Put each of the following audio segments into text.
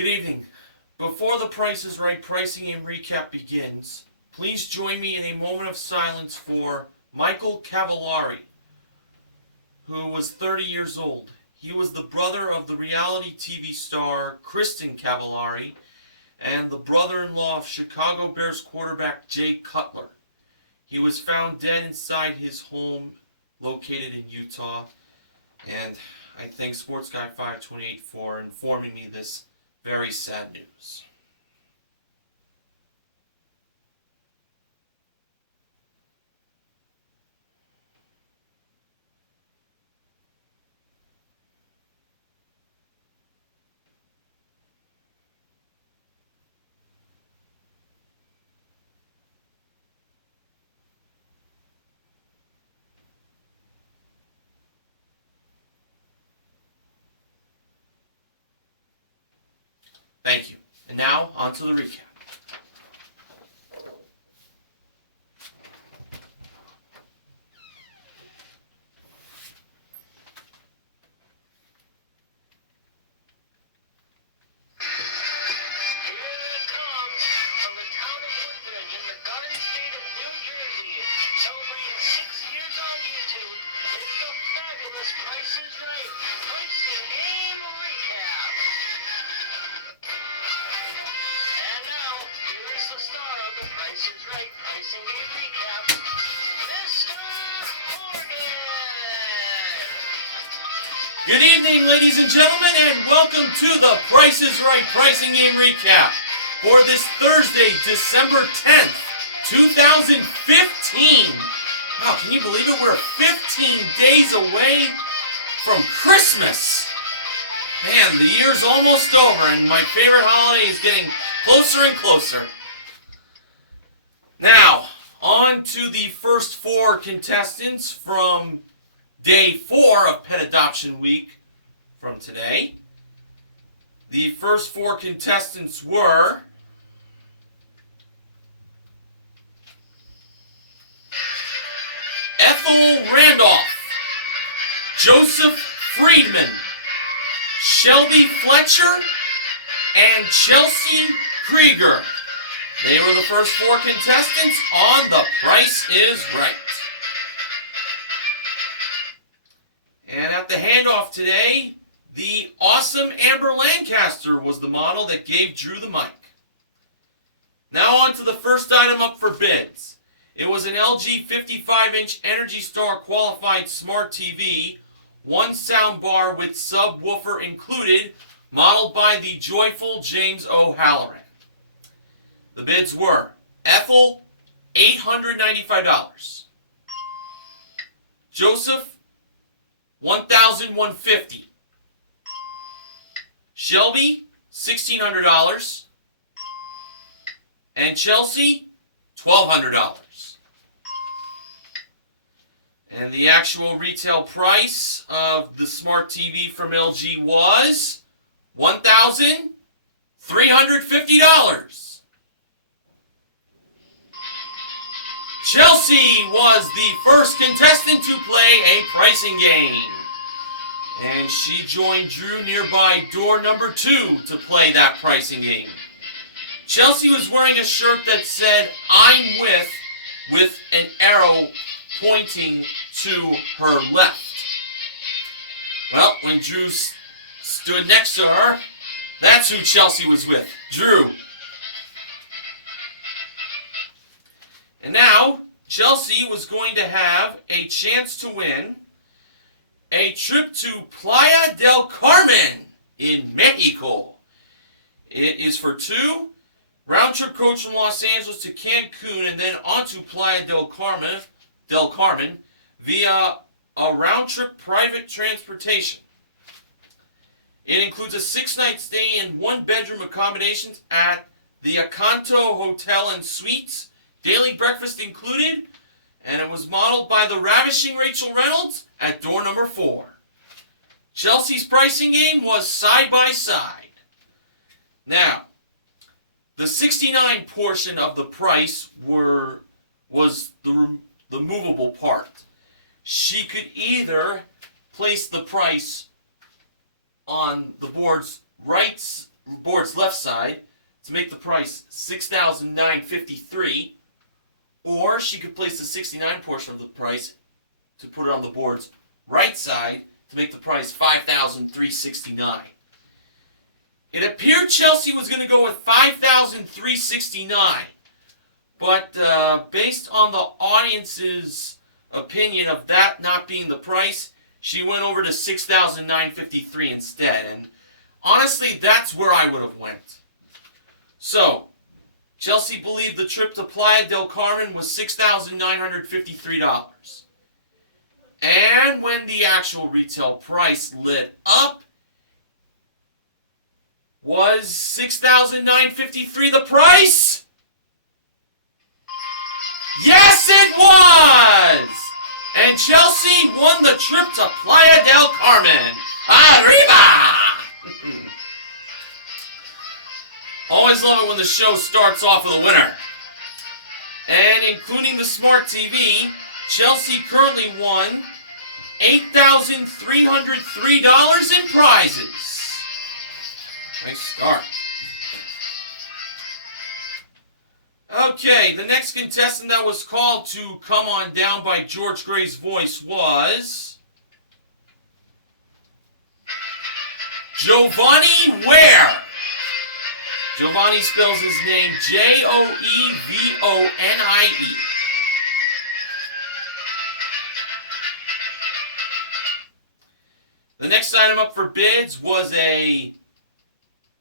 Good evening. Before the Price is Right pricing and recap begins, please join me in a moment of silence for Michael Cavallari, who was 30 years old. He was the brother of the reality TV star Kristen Cavallari and the brother-in-law of Chicago Bears quarterback Jay Cutler. He was found dead inside his home located in Utah, and I thank Sports Guy 528 for informing me this very sad news. Thank you. And now, on to the recap. Price is Right. Pricing Game Recap. And now, here is the star of the Price is Right Pricing Game Recap, Mr. Morgan. Good evening, ladies and gentlemen, and welcome to the Price is Right Pricing Game Recap for this Thursday, December 10th, 2015. Wow, can you believe it? We're 15 days away from Christmas. Man, the year's almost over, and my favorite holiday is getting closer and closer. Now, on to the first four contestants from day 4 of Pet Adoption Week from today. The first four contestants were Ethel Randolph, Joseph Friedman, Shelby Fletcher, and Chelsea Krieger. They were the first four contestants on The Price is Right. And at the handoff today, the awesome Amber Lancaster was the model that gave Drew the mic. Now on to the first item up for bids. It was an LG 55-inch Energy Star qualified smart TV, one sound bar with subwoofer included, modeled by the joyful James O'Halloran. The bids were Ethel, $895. Joseph, $1,150. Shelby, $1,600. And Chelsea, $1,200. And the actual retail price of the smart TV from LG was $1,350. Chelsea was the first contestant to play a pricing game. And she joined Drew nearby door number 2 to play that pricing game. Chelsea was wearing a shirt that said, "I'm with an arrow pointing to her left. Well, when Drew stood next to her, that's who Chelsea was with, Drew. And now, Chelsea was going to have a chance to win a trip to Playa del Carmen in Mexico. It is for 2, round-trip coach from Los Angeles to Cancun and then onto Playa del Carmen via a round-trip private transportation. It includes a 6-night stay and 1-bedroom accommodations at the Acanto Hotel and Suites, daily breakfast included, and it was modeled by the ravishing Rachel Reynolds at door number 4. Chelsea's pricing game was side by side. Now, the 69 portion of the price was the movable part. She could either place the price on the board's right board's left side to make the price $6,953, or she could place the 69 portion of the price to put it on the board's right side to make the price $5,369. It appeared Chelsea was going to go with $5,369, but based on the audience's opinion of that not being the price, she went over to $6,953 instead, and honestly, that's where I would have went. So, Chelsea believed the trip to Playa del Carmen was $6,953. And when the actual retail price lit up, was $6,953 the price? Yes, it was! And Chelsea won the trip to Playa del Carmen. Arriba! Always love it when the show starts off with a winner. And including the smart TV, Chelsea currently won $8,303 in prizes. Nice start. Okay, the next contestant that was called to come on down by George Gray's voice was Giovanni Ware. Giovanni spells his name Joevoni. The next item up for bids was a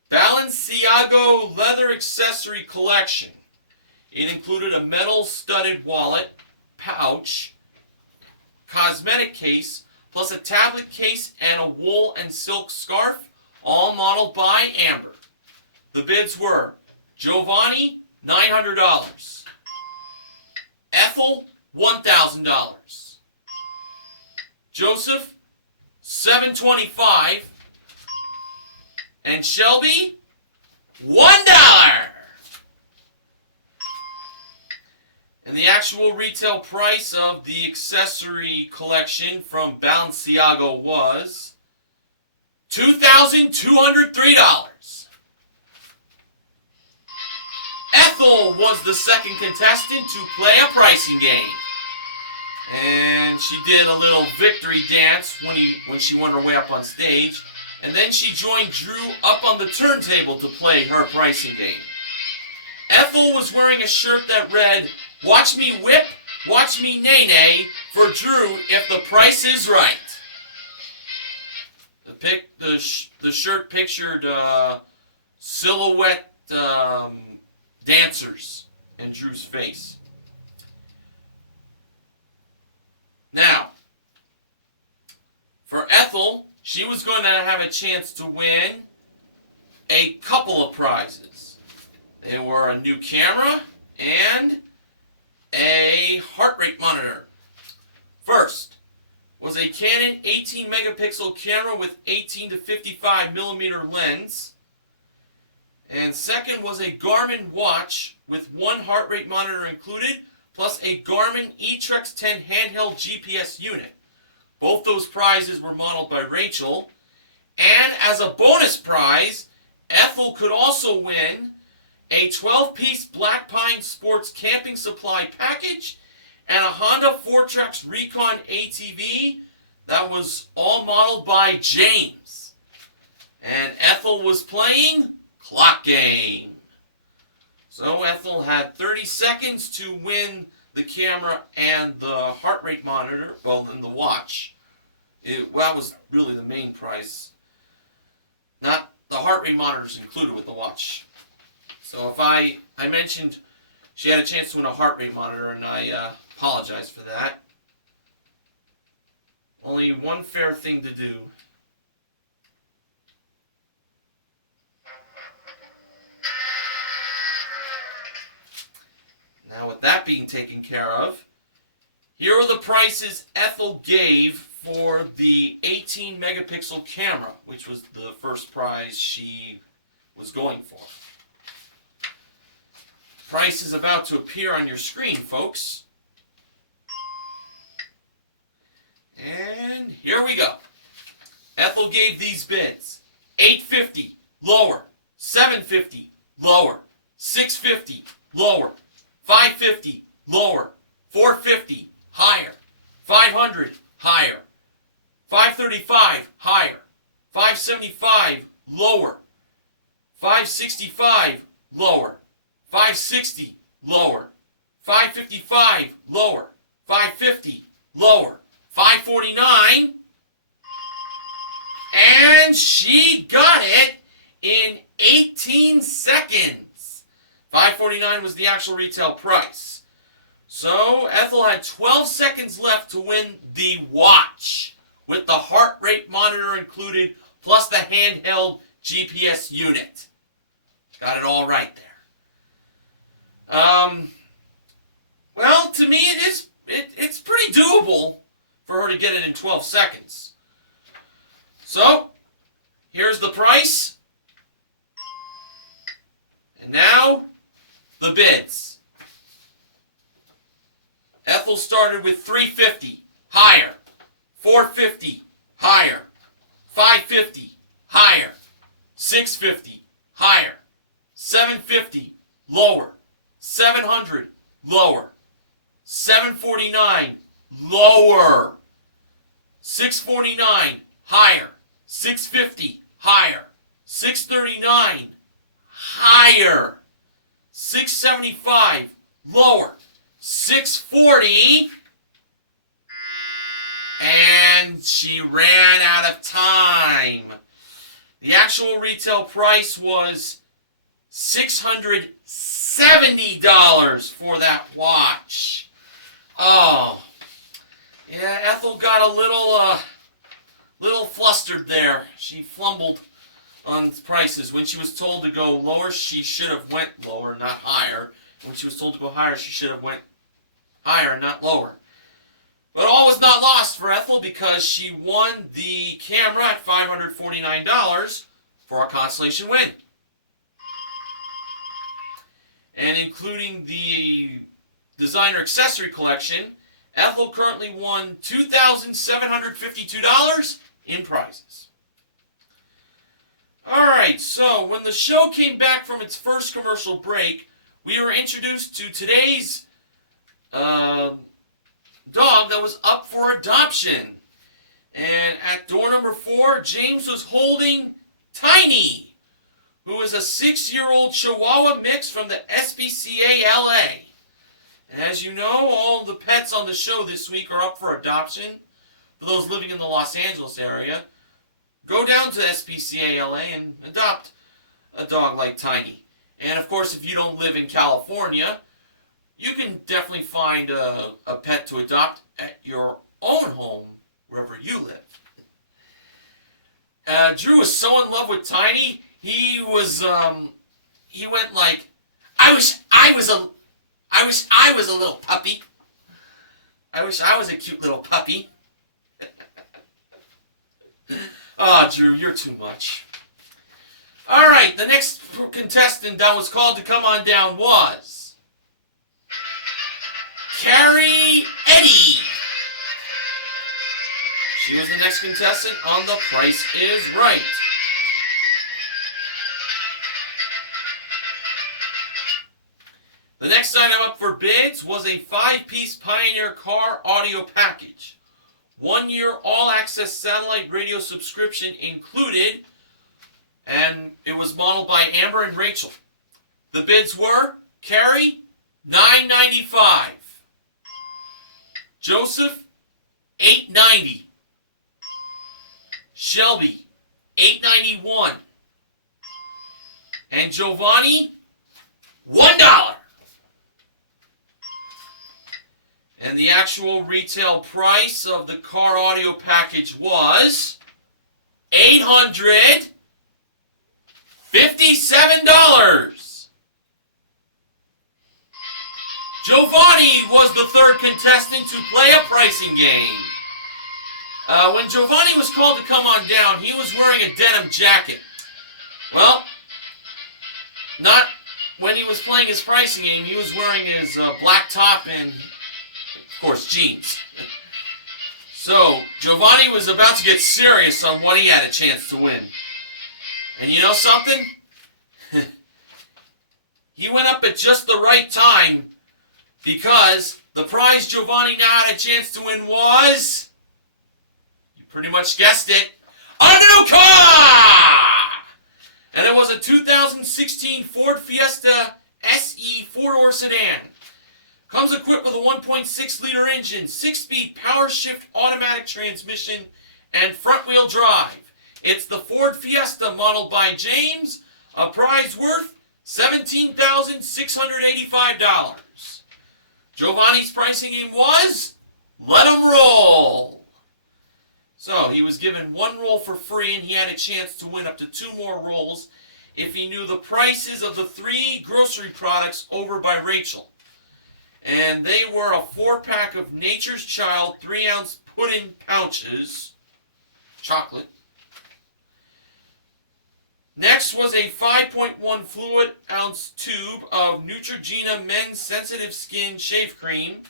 Balenciaga leather accessory collection. It included a metal studded wallet, pouch, cosmetic case, plus a tablet case and a wool and silk scarf, all modeled by Amber. The bids were Giovanni, $900. Ethel, $1,000. Joseph, $725. And Shelby, $1. And the actual retail price of the accessory collection from Balenciaga was $2,203. Ethel was the second contestant to play a pricing game. And she did a little victory dance when she won her way up on stage. And then she joined Drew up on the turntable to play her pricing game. Ethel was wearing a shirt that read, "Watch me whip, watch me nay-nay, for Drew if the price is right." The shirt pictured silhouette dancers in Drew's face. Now, for Ethel, she was going to have a chance to win a couple of prizes. They were a new camera and a heart rate monitor. First was a Canon 18 megapixel camera with 18 to 55 millimeter lens. And second was a Garmin watch with one heart rate monitor included, plus a Garmin eTrex 10 handheld GPS unit. Both those prizes were modeled by Rachel. And as a bonus prize, Ethel could also win a 12-piece Black Pine Sports camping supply package and a Honda 4Trax Recon ATV that was all modeled by James. And Ethel was playing Clock Game. So Ethel had 30 seconds to win the camera and the heart rate monitor, well, and the watch. That was really the main prize. Not the heart rate monitors included with the watch. So if I mentioned she had a chance to win a heart rate monitor, and I apologize for that. Only one fair thing to do. Now with that being taken care of, here are the prices Ethel gave for the 18 megapixel camera, which was the first prize she was going for. Price is about to appear on your screen, folks. And here we go. Ethel gave these bids. $850, lower. $750, lower. $650, lower. $550, lower. $450, higher. $500, higher. $535, higher. $575, lower. $565, lower. $560, lower. $555, lower. $550, lower. $549, and she got it in 18 seconds. $549 was the actual retail price. So Ethel had 12 seconds left to win the watch with the heart rate monitor included, plus the handheld GPS unit. Got it all right there. Well, to me it's pretty doable for her to get it in 12 seconds. So, here's the price. And now, the bids. Ethel started with $350, higher. $450, higher. $550, higher. $650, higher. $750, lower. $700, lower. $749, lower. $649, higher. $650, higher. $639, higher. $675, lower. $640, and she ran out of time. The actual retail price was $670 for that watch. Oh, yeah, Ethel got a little flustered there. She flumbled on prices. When she was told to go lower, she should have went lower, not higher. When she was told to go higher, she should have went higher, not lower. But all was not lost for Ethel because she won the camera at $549 for a consolation win. And including the designer accessory collection, Ethel currently won $2,752 in prizes. Alright, so when the show came back from its first commercial break, we were introduced to today's dog that was up for adoption. And at door number 4, James was holding Tiny, who is a 6-year-old Chihuahua mix from the SPCA LA. And as you know, all the pets on the show this week are up for adoption. For those living in the Los Angeles area, go down to SPCA LA and adopt a dog like Tiny. And of course, if you don't live in California, you can definitely find a pet to adopt at your own home, wherever you live. Drew was so in love with Tiny, he went like, I wish I was a little puppy. I wish I was a cute little puppy. Ah, Drew, you're too much. Alright, the next contestant that was called to come on down was Carrie Eddy. She was the next contestant on The Price is Right. The next item up for bids was a 5-piece Pioneer car audio package. 1-year all-access satellite radio subscription included, and it was modeled by Amber and Rachel. The bids were Carrie, $9.95. Joseph, $8.90. Shelby, $8.91. And Giovanni, $1. And the actual retail price of the car audio package was $857. Giovanni was the third contestant to play a pricing game. When Giovanni was called to come on down, he was wearing a denim jacket. Well, not when he was playing his pricing game. He was wearing his black top and, of course, jeans. So, Giovanni was about to get serious on what he had a chance to win. And you know something? He went up at just the right time because the prize Giovanni now had a chance to win was, you pretty much guessed it, a new car! And it was a 2016 Ford Fiesta SE 4-door sedan. Comes equipped with a 1.6-liter engine, 6-speed power shift automatic transmission, and front-wheel drive. It's the Ford Fiesta modeled by James, a prize worth $17,685. Giovanni's pricing game was, let him roll. So he was given one roll for free, and he had a chance to win up to 2 more rolls if he knew the prices of the 3 grocery products over by Rachel. And they were a 4-pack of Nature's Child 3-ounce pudding pouches, chocolate. Next was a 5.1 fluid ounce tube of Neutrogena Men's Sensitive Skin Shave Cream.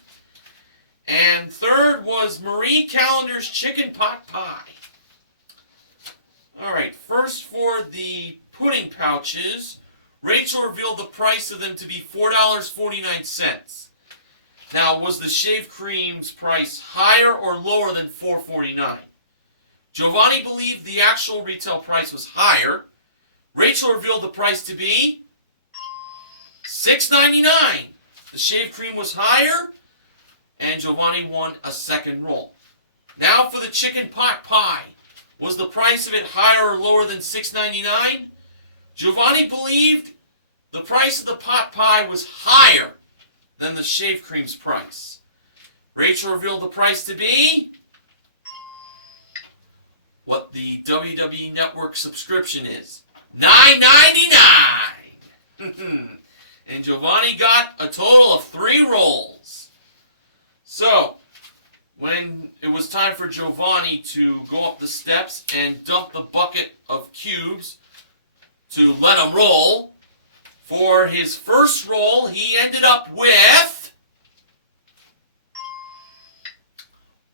And third was Marie Callender's Chicken Pot Pie. Alright, first for the pudding pouches, Rachel revealed the price of them to be $4.49. Now, was the shave cream's price higher or lower than $4.49? Giovanni believed the actual retail price was higher. Rachel revealed the price to be $6.99. The shave cream was higher, and Giovanni won a second roll. Now for the chicken pot pie. Was the price of it higher or lower than $6.99? Giovanni believed the price of the pot pie was higher than the shave cream's price. Rachel revealed the price to be what the WWE Network subscription is. $9.99. And Giovanni got a total of 3 rolls. So, when it was time for Giovanni to go up the steps and dump the bucket of cubes to let him roll, for his first roll, he ended up with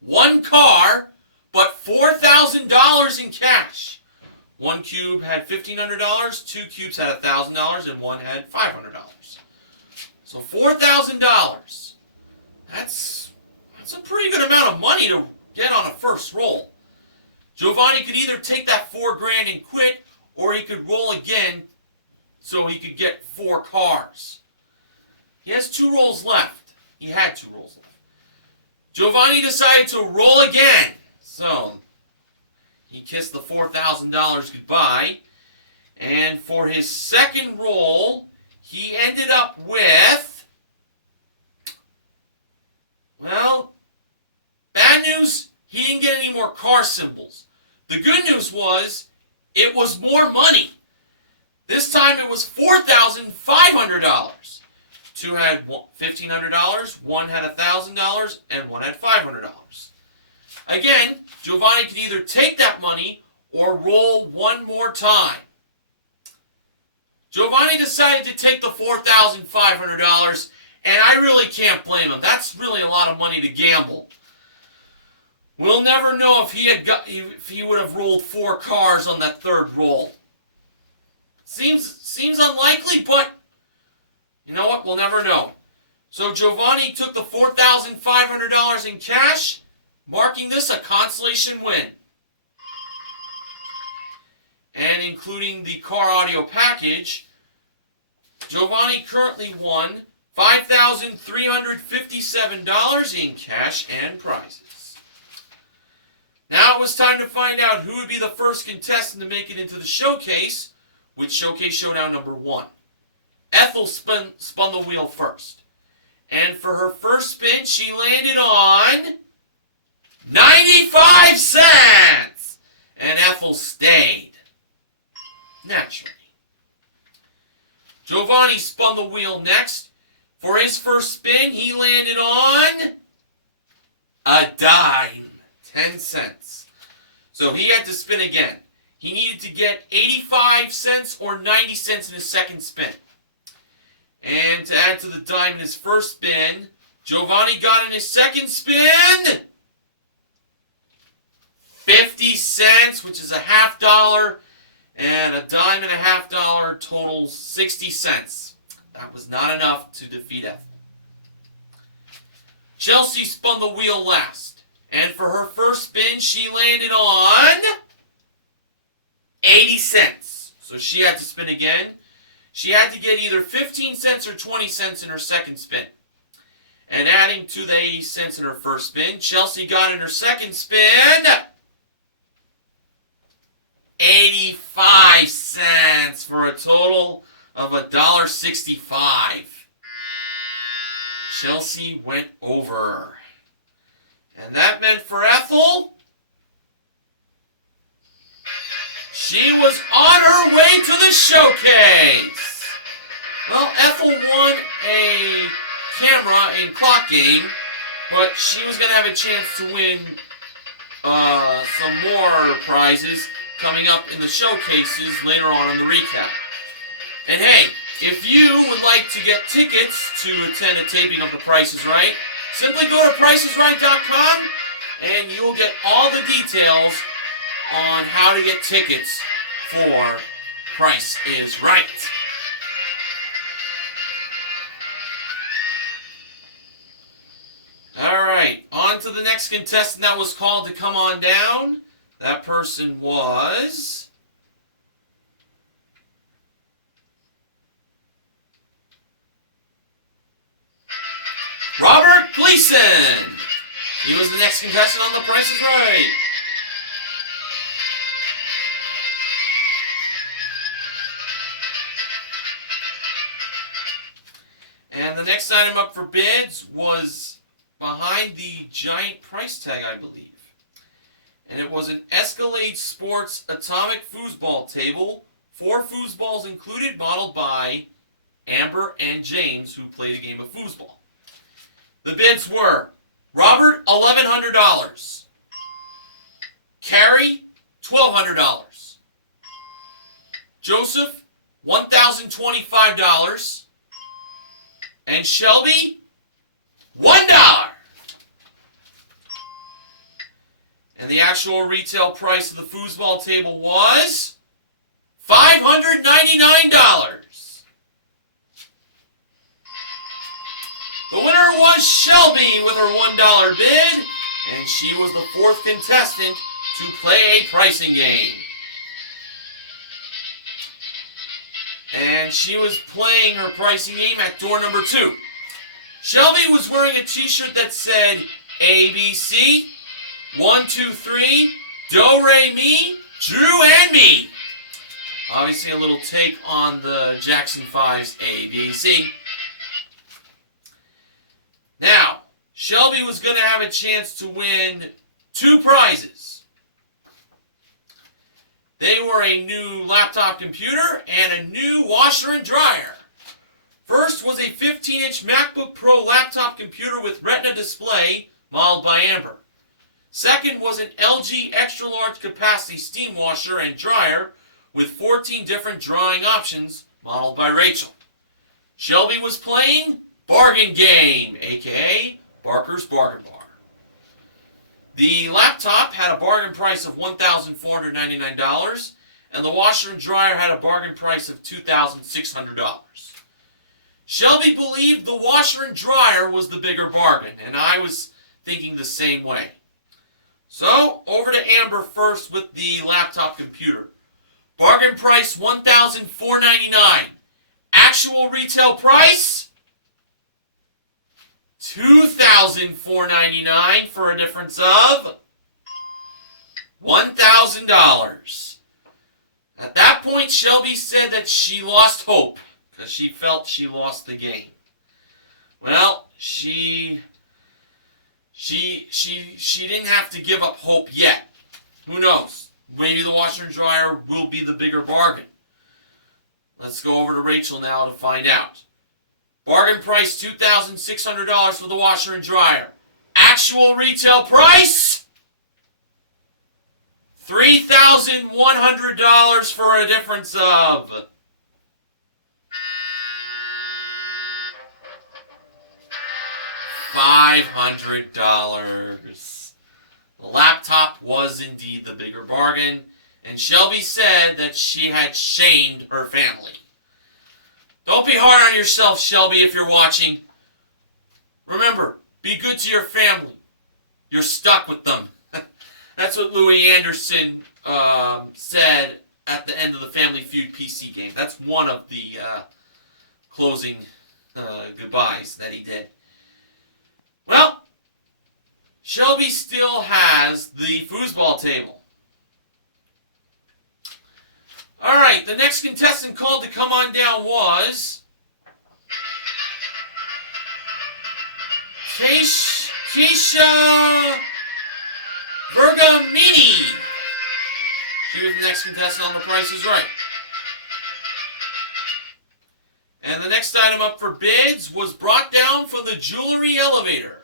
1 car, but $4,000 in cash. 1 cube had $1,500, 2 cubes had $1,000, and 1 had $500. So $4,000. That's a pretty good amount of money to get on a first roll. Giovanni could either take that $4,000 and quit, or he could roll again so he could get 4 cars. He has 2 rolls left. He had 2 rolls left. Giovanni decided to roll again. So he kissed the $4,000 goodbye. And for his second roll, he ended up with, well, bad news, he didn't get any more car symbols. The good news was, it was more money. This time it was $4,500. 2 had $1,500, 1 had $1,000, and 1 had $500. Again, Giovanni could either take that money or roll 1 more time. Giovanni decided to take the $4,500, and I really can't blame him. That's really a lot of money to gamble. We'll never know if he would have rolled 4 cars on that third roll. Seems unlikely, but you know what? We'll never know. So Giovanni took the $4,500 in cash, marking this a consolation win. And including the car audio package, Giovanni currently won $5,357 in cash and prizes. Now it was time to find out who would be the first contestant to make it into the showcase, with Showcase Showdown number 1. Ethel spun the wheel first. And for her first spin, she landed on 95 cents! And Ethel stayed. Naturally. Giovanni spun the wheel next. For his first spin, he landed on a dime. 10 cents. So he had to spin again. He needed to get 85 cents or 90 cents in his second spin. And to add to the dime in his first spin, Giovanni got in his second spin 50 cents, which is a $0.50. and $1.50 totals 60 cents. That was not enough to defeat Ethel. Chelsea spun the wheel last, and for her first spin, she landed on 80 cents. So she had to spin again. She had to get either 15 cents or 20 cents in her second spin. And adding to the 80 cents in her first spin, Chelsea got in her second spin 85 cents for a total of $1.65. Chelsea went over. And that meant for Ethel, she was on her way to the showcase. Well, Ethel won a camera and clock game, but she was going to have a chance to win some more prizes coming up in the showcases later on in the recap. And hey, if you would like to get tickets to attend a taping of The Price is Right, simply go to PriceIsRight.com and you will get all the details on how to get tickets for Price is Right. Alright, on to the next contestant that was called to come on down. That person was Robert Gleason. He was the next contestant on The Price is Right. And the next item up for bids was behind the giant price tag, I believe. And it was an Escalade Sports Atomic Foosball table, 4 foosballs included, modeled by Amber and James, who played a game of foosball. The bids were Robert, $1,100. Carrie, $1,200. Joseph, $1,025. And Shelby, $1. And the actual retail price of the foosball table was $599. The winner was Shelby with her $1 bid, and she was the 4th contestant to play a pricing game. And she was playing her pricing game at door number 2. Shelby was wearing a t-shirt that said ABC, 1, 2, 3, Do, Re, Mi, Drew, and Me. Obviously a little take on the Jackson 5's ABC. Now, Shelby was going to have a chance to win 2 prizes. They were a new laptop computer and a new washer and dryer. First was a 15-inch MacBook Pro laptop computer with Retina display, modeled by Amber. Second was an LG extra large capacity steam washer and dryer with 14 different drying options, modeled by Rachel. Shelby was playing Bargain Game, aka Barker's Bargain Bar. The laptop had a bargain price of $1,499, and the washer and dryer had a bargain price of $2,600. Shelby believed the washer and dryer was the bigger bargain, and I was thinking the same way. So, over to Amber first with the laptop computer. Bargain price $1,499. Actual retail price $2,499 for a difference of $1,000. At that point, Shelby said that she lost hope because she felt she lost the game. Well, she didn't have to give up hope yet. Who knows? Maybe the washer and dryer will be the bigger bargain. Let's go over to Rachel now to find out. Bargain price $2,600 for the washer and dryer. Actual retail price $3,100 for a difference of $500. The laptop was indeed the bigger bargain, And Shelby said that she had shamed her family. Don't be hard on yourself, Shelby, if you're watching. Remember, be good to your family. You're stuck with them. That's what Louis Anderson said at the end of the Family Feud PC game. That's one of the closing goodbyes that he did. Well, Shelby still has the foosball table. Alright, the next contestant called to come on down was Keisha Bergamini. She was the next contestant on The Price is Right. And the next item up for bids was brought down from the jewelry elevator.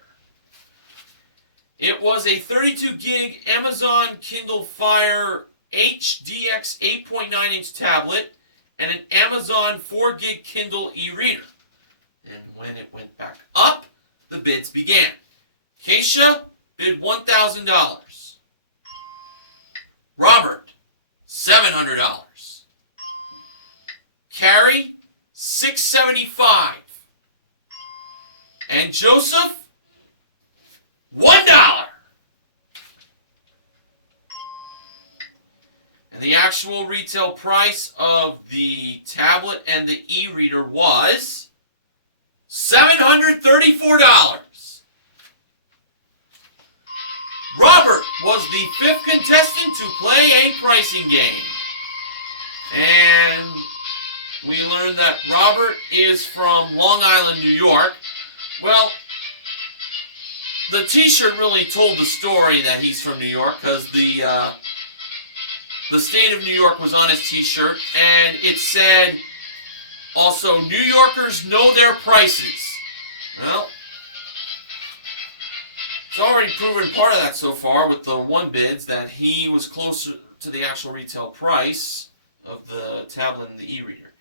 It was a 32 gig Amazon Kindle Fire HDX 8.9 inch tablet and an Amazon 4 gig Kindle e-reader. And when it went back up, the bids began. Keisha bid $1,000. Robert, $700. Carrie, $675. And Joseph, $1. And the actual retail price of the tablet and the e-reader was $734. Robert was the fifth contestant to play a pricing game. And we learned that Robert is from Long Island, New York. Well, the t-shirt really told the story that he's from New York because the state of New York was on his t-shirt, and it said also, New Yorkers know their prices. Well, it's already proven part of that so far with the one bids that he was closer to the actual retail price of the tablet and the e-reader.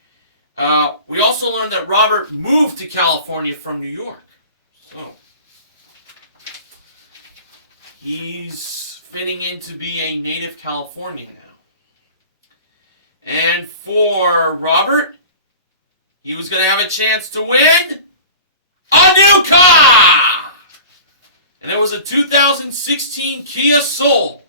We also learned that Robert moved to California from New York. So, he's fitting in to be a native Californian now. And for Robert, he was going to have a chance to win a new car! And it was a 2016 Kia Soul.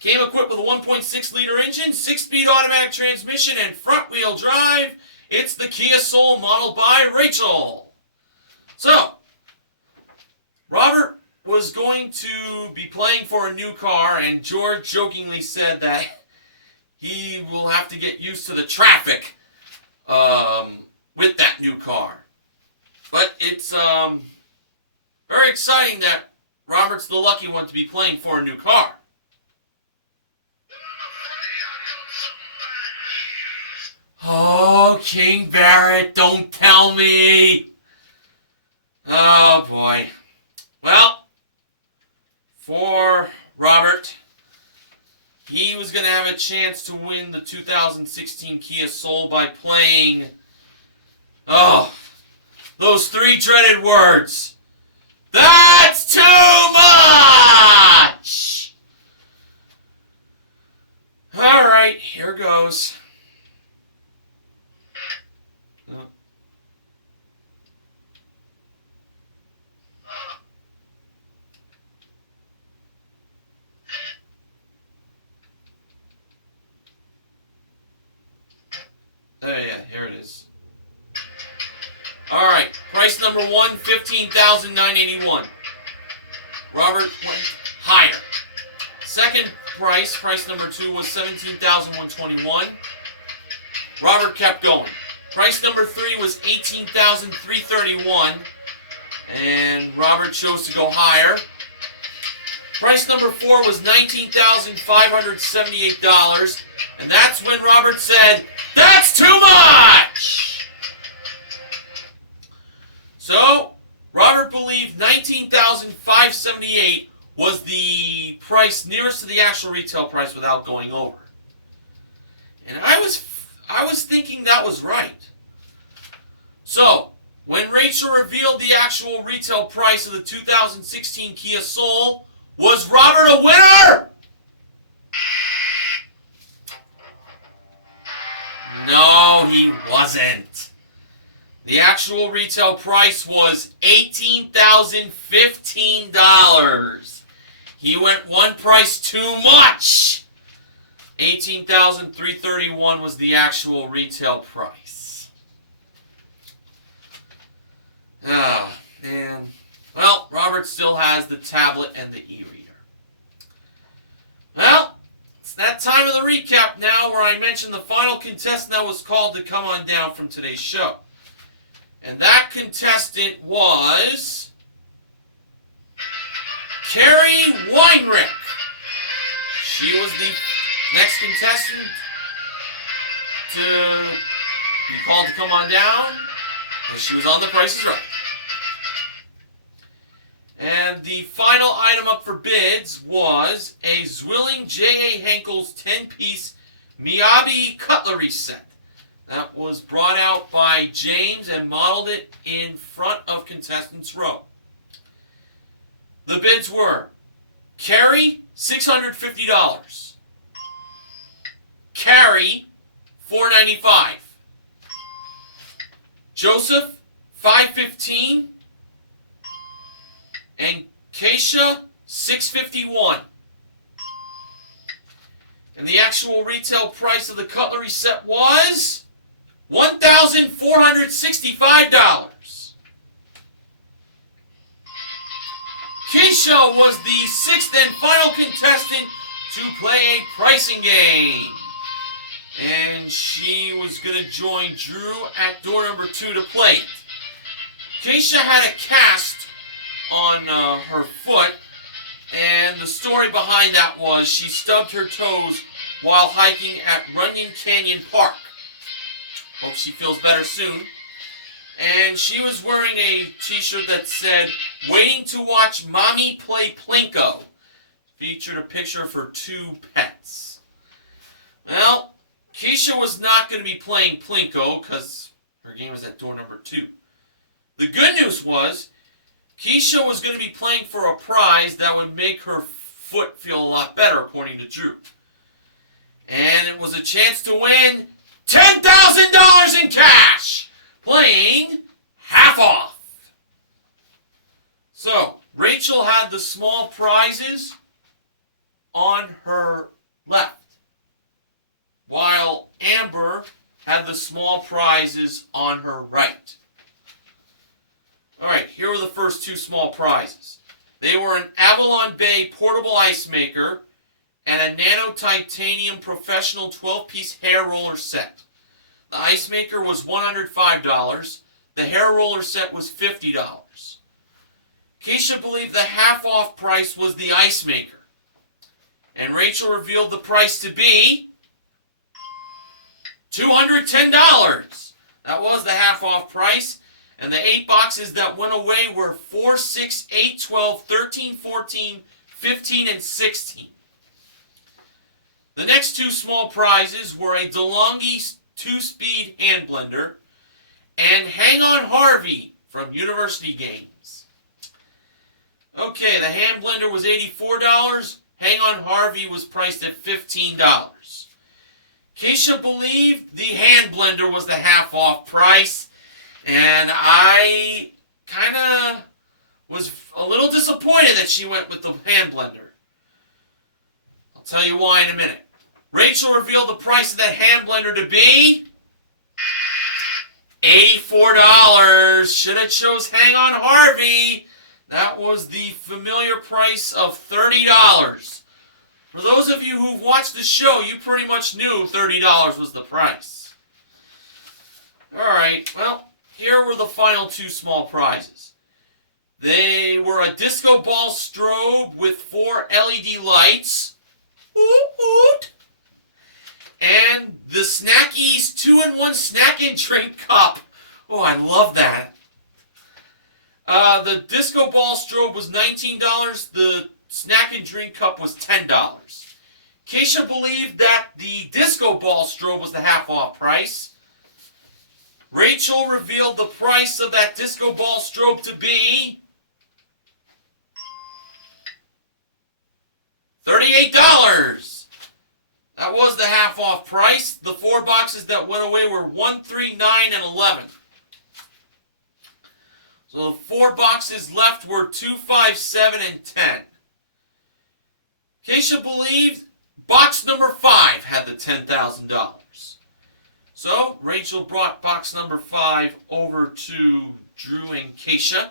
Came equipped with a 1.6 liter engine, 6-speed automatic transmission, and front-wheel drive. It's the Kia Soul modeled by Rachel. So, Robert was going to be playing for a new car, and George jokingly said that he will have to get used to the traffic with that new car. But it's very exciting that Robert's the lucky one to be playing for a new car. Oh, King Barrett, don't tell me. Oh, boy. Well, for Robert, he was going to have a chance to win the 2016 Kia Soul by playing, those three dreaded words. That's too much! Alright, here goes. Oh yeah, here it is. Alright, price number one, $15,981. Robert went higher. Second price number two was $17,121. Robert kept going. Price number three was $18,331. And Robert chose to go higher. Price number four was $19,578. And that's when Robert said, "That's too much!" So, Robert believed $19,578 was the price nearest to the actual retail price without going over. And I was thinking that was right. So, when Rachel revealed the actual retail price of the 2016 Kia Soul, was Robert a winner? wasn't. The actual retail price was $18,015. He went one price too much. $18,331 was the actual retail price. Ah, man. Well, Robert still has the tablet and the e-reader. Well, it's that time of the recap now where I mentioned the final contestant that was called to come on down from today's show. And that contestant was Carrie Weinrich. She was the next contestant to be called to come on down, and she was on The Price is Right. And the final item up for bids was a Zwilling J.A. Henkel's 10-piece Miyabi cutlery set. That was brought out by James and modeled it in front of contestants' row. The bids were Carrie, $650. Carrie, $495. Joseph, $515. And Keisha, $651. And the actual retail price of the cutlery set was $1,465. Keisha was the sixth and final contestant to play a pricing game. And she was going to join Drew at door number 2 to play it. Keisha had a cast on her foot, and the story behind that was she stubbed her toes while hiking at Runyon Canyon Park. Hope she feels better soon. And she was wearing a t-shirt that said, "Waiting to watch Mommy play Plinko." Featured a picture of her 2 pets. Well, Keisha was not going to be playing Plinko because her game was at door number 2. The good news was Keisha was going to be playing for a prize that would make her foot feel a lot better, according to Drew. And it was a chance to win $10,000 in cash, playing half off. So, Rachel had the small prizes on her left, while Amber had the small prizes on her right. Alright, here were the first 2 small prizes. They were an Avalon Bay portable ice maker and a nano titanium professional 12-piece hair roller set. The ice maker was $105. The hair roller set was $50. Keisha believed the half-off price was the ice maker. And Rachel revealed the price to be $210. That was the half-off price. And the 8 boxes that went away were 4, 6, 8, 12, 13, 14, 15, and 16. The next 2 small prizes were a DeLonghi 2-speed hand blender and Hang On Harvey from University Games. Okay, the hand blender was $84. Hang On Harvey was priced at $15. Keisha believed the hand blender was the half-off price. And I kind of was a little disappointed that she went with the hand blender. I'll tell you why in a minute. Rachel revealed the price of that hand blender to be $84. Should have chose Hang On Harvey. That was the familiar price of $30. For those of you who've watched the show, you pretty much knew $30 was the price. Alright, well, here were the final 2 small prizes. They were a disco ball strobe with 4 LED lights. And the Snackies 2-in-1 snack and drink cup. Oh, I love that. The disco ball strobe was $19. The snack and drink cup was $10. Keisha believed that the disco ball strobe was the half-off price. Rachel revealed the price of that disco ball strobe to be $38. That was the half off price. The 4 boxes that went away were 1, 3, 9, and 11. So the 4 boxes left were 2, 5, 7, and 10. Keisha believed box number 5 had the $10,000. So Rachel brought box number 5 over to Drew and Keisha.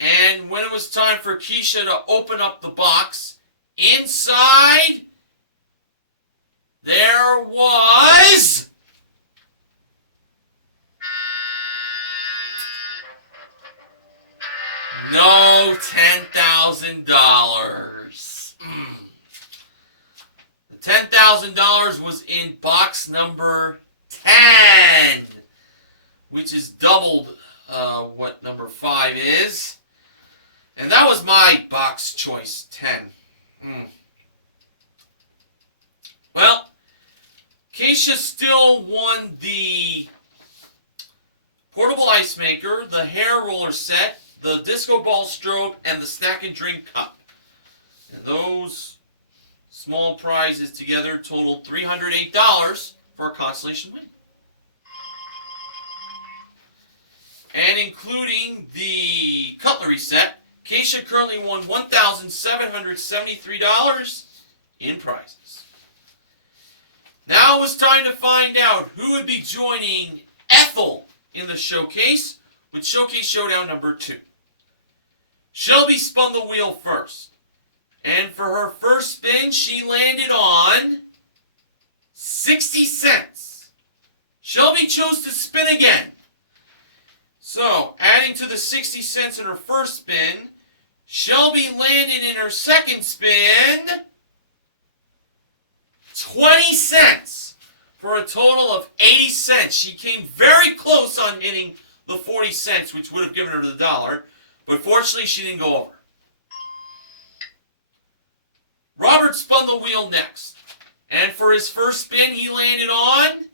And when it was time for Keisha to open up the box, inside there was no $10,000. The $10,000 was in box number 10, which is doubled what number 5 is. And that was my box choice, 10. Well, Keisha still won the portable ice maker, the hair roller set, the disco ball strobe, and the snack and drink cup. And those small prizes together totaled $308 for a consolation win. And including the cutlery set, Keisha currently won $1,773 in prizes. Now it was time to find out who would be joining Ethel in the showcase with Showcase Showdown number 2. Shelby spun the wheel first. And for her first spin, she landed on 60 cents. Shelby chose to spin again. So, adding to the 60 cents in her first spin, Shelby landed in her second spin 20 cents for a total of 80 cents. She came very close on hitting the 40 cents, which would have given her the dollar, but fortunately she didn't go over. Robert spun the wheel next, and for his first spin he landed on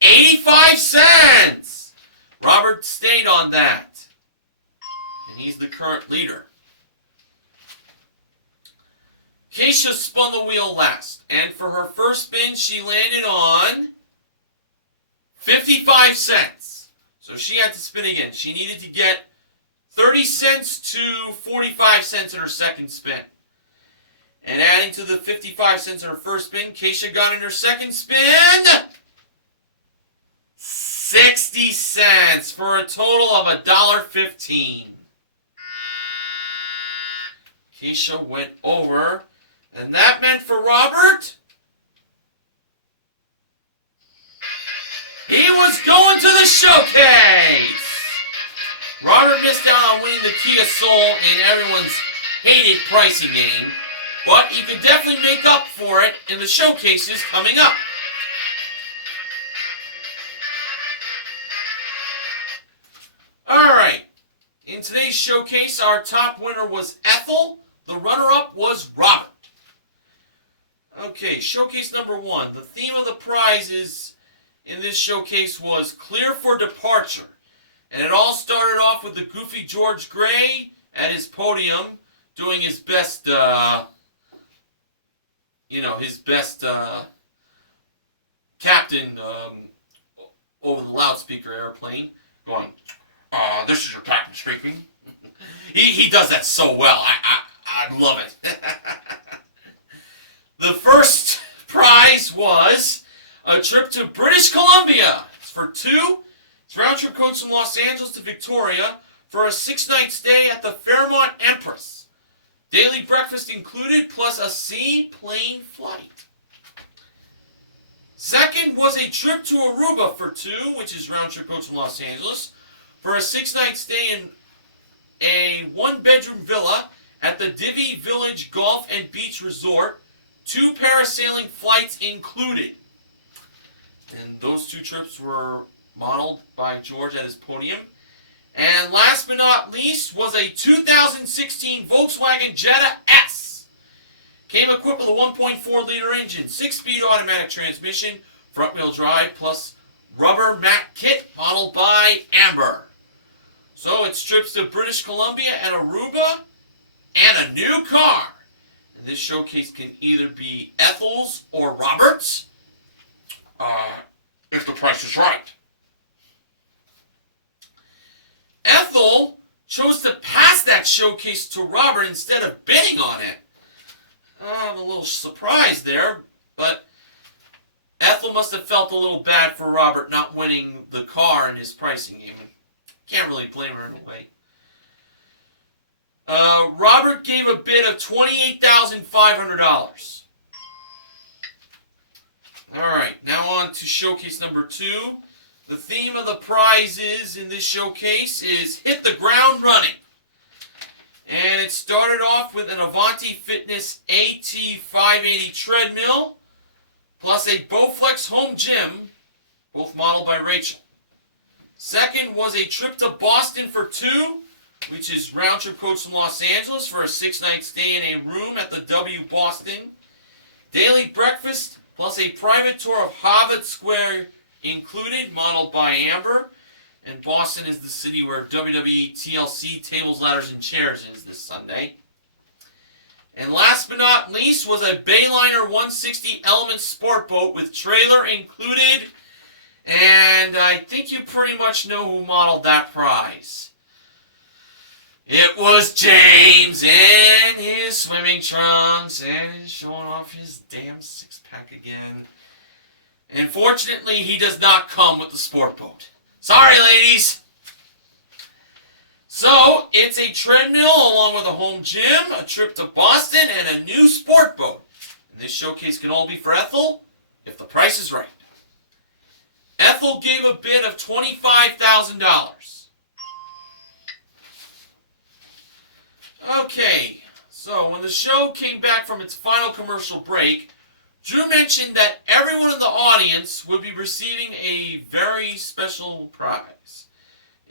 85 cents. Robert stayed on that, and he's the current leader. Keisha spun the wheel last, and for her first spin, she landed on 55 cents. So she had to spin again. She needed to get 30 cents to 45 cents in her second spin. And adding to the 55 cents in her first spin, Keisha got in her second spin 60 cents for a total of $1.15. Keisha went over, and that meant for Robert, he was going to the showcase. Robert missed out on winning the Kia Soul in everyone's hated pricing game, but he could definitely make up for it in the showcases coming up. Alright, in today's showcase, our top winner was Ethel. The runner-up was Robert. Okay, showcase number 1. The theme of the prizes in this showcase was Clear for Departure. And it all started off with the goofy George Gray at his podium doing his best, captain over the loudspeaker airplane, going, this is your captain speaking. He does that so well. I love it. The first prize was a trip to British Columbia. It's for 2. It's round trip coach from Los Angeles to Victoria for a 6-night stay at the Fairmont Empress. Daily breakfast included, plus a seaplane flight. Second was a trip to Aruba for 2, which is round trip coach from Los Angeles, for a 6-night stay in a 1-bedroom villa at the Divi Village Golf and Beach Resort. 2 parasailing flights included. And those 2 trips were modeled by George at his podium. And last but not least was a 2016 Volkswagen Jetta S. Came equipped with a 1.4-liter engine, 6-speed automatic transmission, front-wheel drive, plus rubber mat kit modeled by Amber. So it's trips to British Columbia and Aruba and a new car. And This showcase can either be Ethel's or Robert's, if the price is right. Ethel chose to pass that showcase to Robert instead of bidding on it. I'm a little surprised there, but Ethel must have felt a little bad for Robert not winning the car in his pricing game. Can't really blame her in a way. Robert gave a bid of $28,500. Alright, now on to showcase number 2. The theme of the prizes in this showcase is Hit the Ground Running. And it started off with an Avanti Fitness AT580 treadmill, plus a Bowflex home gym, both modeled by Rachel. Second was a trip to Boston for 2, which is round trip coach from Los Angeles for a 6-night stay in a room at the W Boston. Daily breakfast, plus a private tour of Harvard Square included, modeled by Amber. And Boston is the city where WWE TLC Tables, Ladders, and Chairs is this Sunday. And last but not least was a Bayliner 160 Element Sport Boat with trailer included. And I think you pretty much know who modeled that prize. It was James in his swimming trunks and he's showing off his damn six-pack again. And fortunately, he does not come with the sport boat. Sorry, ladies. So, it's a treadmill along with a home gym, a trip to Boston, and a new sport boat. And this showcase can all be for Ethel if the price is right. Ethel gave a bid of $25,000. Okay, so when the show came back from its final commercial break, Drew mentioned that everyone in the audience would be receiving a very special prize.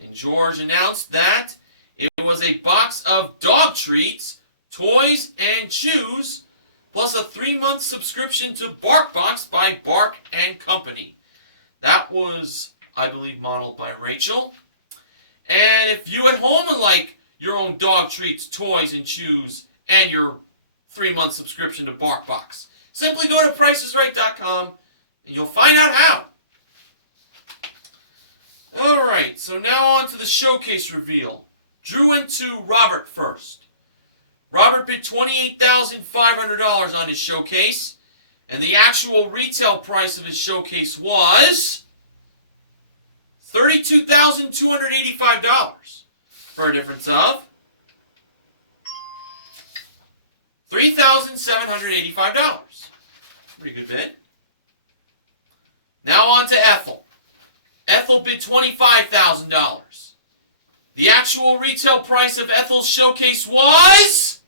And George announced that it was a box of dog treats, toys, and chews, plus a 3-month subscription to BarkBox by Bark and Company. That was, I believe, modeled by Rachel. And if you at home would like your own dog treats, toys, and chews, and your 3-month subscription to BarkBox, simply go to PricesRight.com and you'll find out how. Alright, so now on to the showcase reveal. Drew went to Robert first. Robert bid $28,500 on his showcase, and the actual retail price of his showcase was $32,285, for a difference of $3,785. Pretty good bid. Now on to Ethel. Ethel bid $25,000. The actual retail price of Ethel's showcase was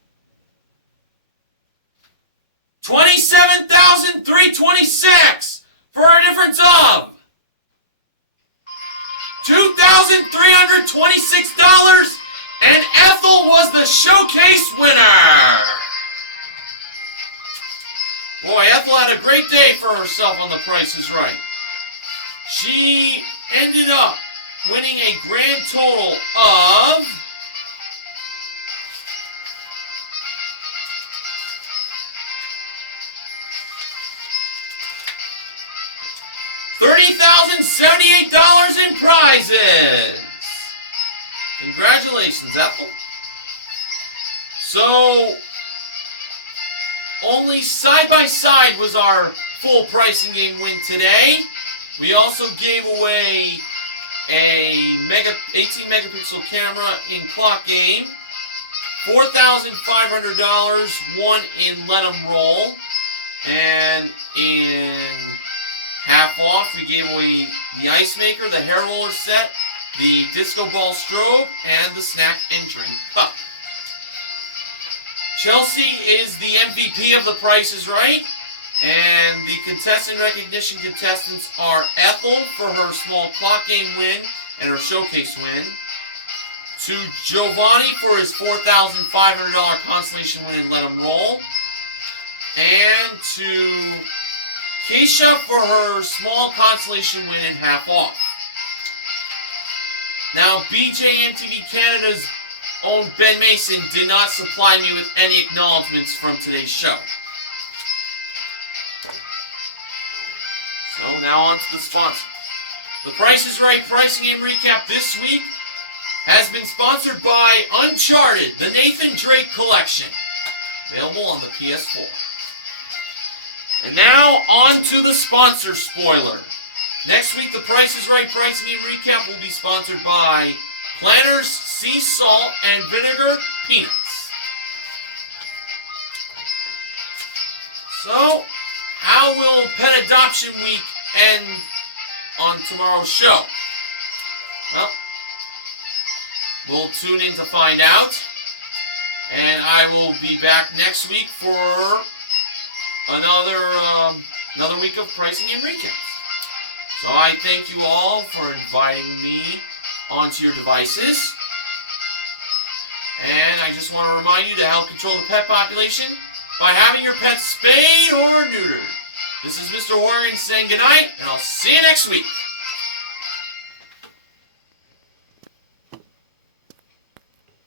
$27,326, for a difference of $2,326, and Ethel was the showcase winner. Boy, Ethel had a great day for herself on The Price is Right. She ended up winning a grand total of $30,078 in prizes. Congratulations, Ethel. So, only side by side was our full pricing game win today. We also gave away a 18 megapixel camera in clock game, $4,500 won in Let 'em Roll, and in half off we gave away the ice maker, the hair roller set, the disco ball strobe, and the snack and drink cup. Chelsea is the MVP of The Price is Right, and the contestant recognition contestants are Ethel for her small clock game win and her showcase win, to Giovanni for his $4,500 consolation win in Let 'em Roll, and to Keisha for her small consolation win in half off. Now, BJ MTV Canada's own Ben Mason did not supply me with any acknowledgments from today's show. So now on to the sponsor. The Price is Right pricing game recap this week has been sponsored by Uncharted, the Nathan Drake Collection, available on the PS4. And now on to the sponsor spoiler. Next week, the Price is Right pricing game recap will be sponsored by Planters Sea Salt and Vinegar Peanuts. So, how will Pet Adoption Week end on tomorrow's show? Well, we'll tune in to find out. And I will be back next week for another week of pricing and recaps. So I thank you all for inviting me onto your devices. And I just want to remind you to help control the pet population by having your pet spayed or neutered. This is Mr. Warren saying goodnight, and I'll see you next week.